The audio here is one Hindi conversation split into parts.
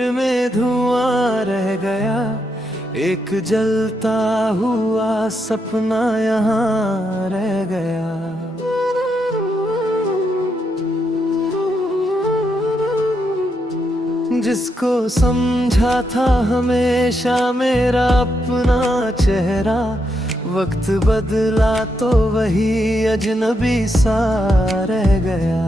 दिल में धुआं रह गया, एक जलता हुआ सपना यहाँ रह गया। जिसको समझा था हमेशा मेरा अपना चेहरा, वक्त बदला तो वही अजनबी सा रह गया।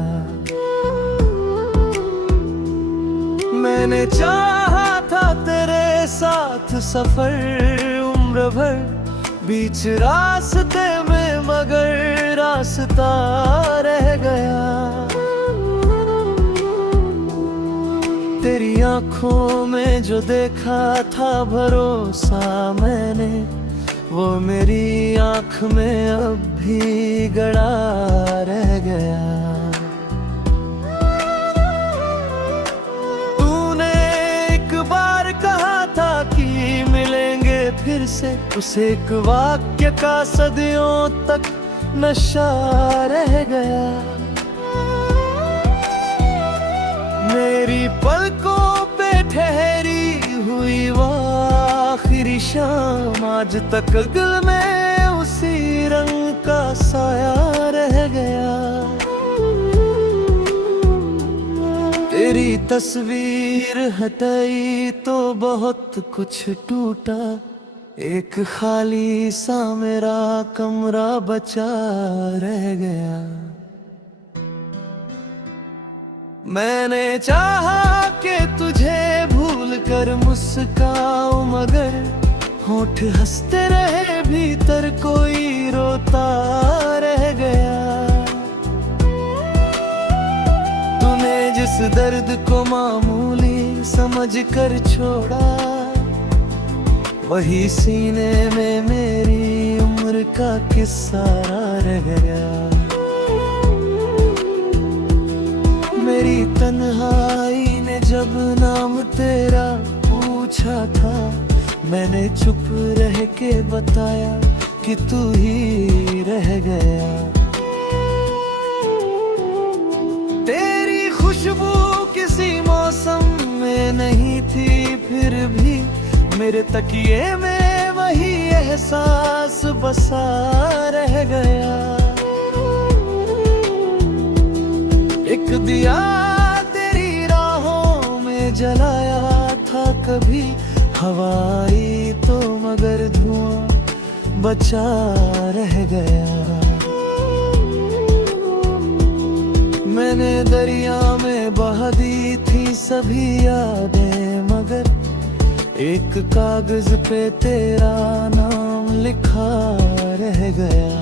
मैंने चाहा था तेरे साथ सफर उम्र भर, बीच रास्ते में मगर रास्ता रह गया। तेरी आंखों में जो देखा था भरोसा मैंने, वो मेरी आंख में अब भी गड़ा रह गया। तूने एक बार कहा था कि मिलेंगे फिर से, उस एक वाक्य का सदियों तक नशा रह गया। मेरी पलकों पे ठहरी हुई वो आखिरी शाम, आज तक दिल में उसी रंग का साया रह गया। तेरी तस्वीर हटाई तो बहुत कुछ टूटा, एक खाली सा मेरा कमरा बचा रह गया। मैंने चाहा कि तुझे भूल कर मुस्काऊं, मगर होठ हंसते रहे भीतर कोई रोता रह गया। तूने जिस दर्द को मामूली समझ कर छोड़ा, वही सीने में मेरी उम्र का किस्सा रह गया। मेरी तन्हाई ने जब नाम तेरा पूछा था, मैंने चुप रह के बताया कि तू ही रह गया। तेरी खुशबू किसी मौसम में नहीं थी, फिर भी मेरे तकिए में वही एहसास बसा रह गया। एक दिया तेरी राहों में जलाया था कभी, हवाई तो मगर धुआं बचा रह गया। मैंने दरिया में बहा दी थी सभी यादें, मगर एक कागज पे तेरा नाम लिखा रह गया।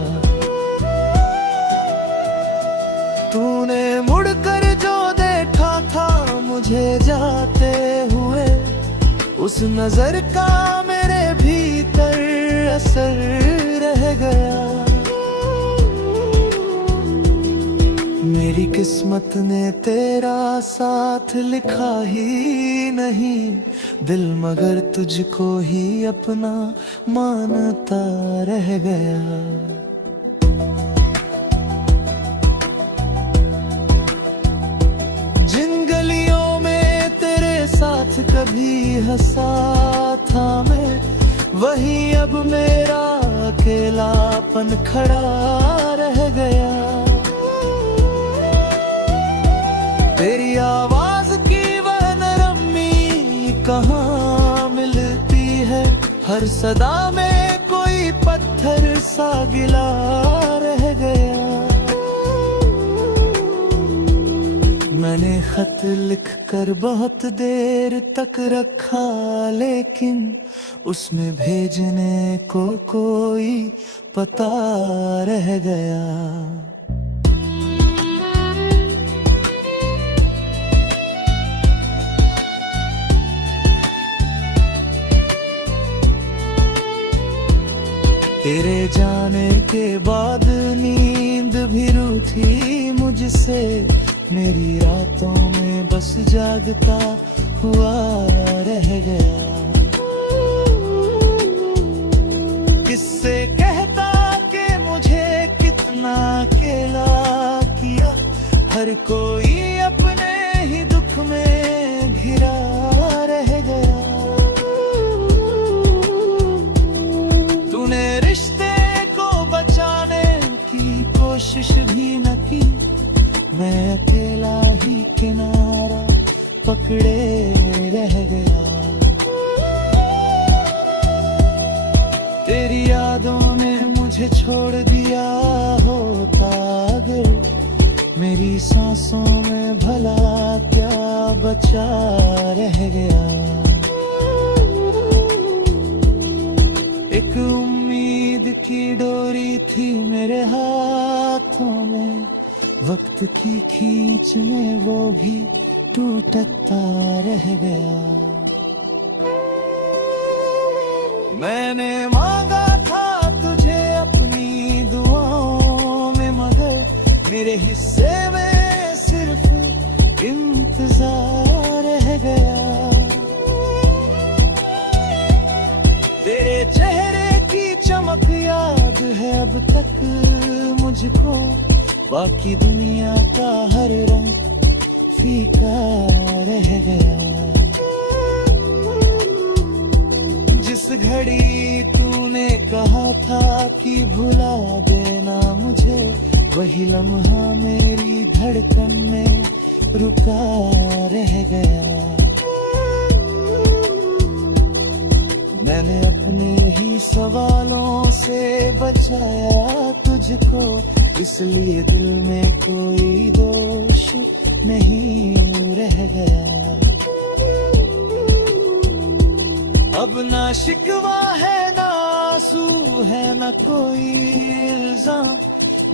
तूने मुड़कर जो देखा था मुझे जाते हुए, उस नजर का मेरे भीतर असर रह गया। मेरी किस्मत ने तेरा साथ लिखा ही नहीं, दिल मगर तुझको ही अपना मानता रह गया। साथ कभी हंसा था मैं, वही अब मेरा अकेलापन खड़ा रह गया। तेरी आवाज की वह नरमी कहाँ मिलती है, हर सदा में कोई पत्थर सा गिला रह गया। मैंने खत लिख कर बहुत देर तक रखा, लेकिन उसमें भेजने को कोई पता रह गया। तेरे जाने के बाद नींद भी रूठी मुझसे, मेरी रातों में बस जागता हुआ रह गया। किससे कहता कि मुझे कितना अकेला किया, हर कोई अपने ही दुख में घिरा मुझे छोड़ दिया होता अगर, मेरी सांसों में भला क्या बचा रह गया। एक उम्मीद की डोरी थी मेरे हाथों में, वक्त की खींच में वो भी टूटता रह गया। मैंने मांगा था तुझे अपनी दुआओं में, मगर मेरे हिस्से में सिर्फ इंतजार रह गया। तेरे चेहरे की चमक याद है अब तक मुझको, बाकी दुनिया का हर रंग फीका रह गया। जिस घड़ी तूने कहा था कि भुला देना मुझे, वही लम्हा मेरी धड़कन में रुका रह गया। मैंने अपने ही सवालों से बचाया तुझको, इसलिए दिल में कोई दोष नहीं रह गया। अब ना शिकवा है ना आंसू है ना कोई इल्जाम,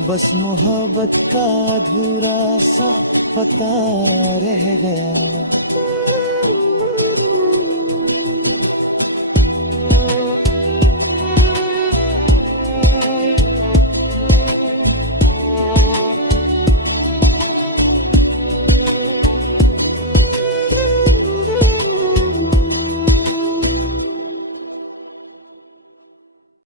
बस मोहब्बत का अधूरा सा पता रह गया।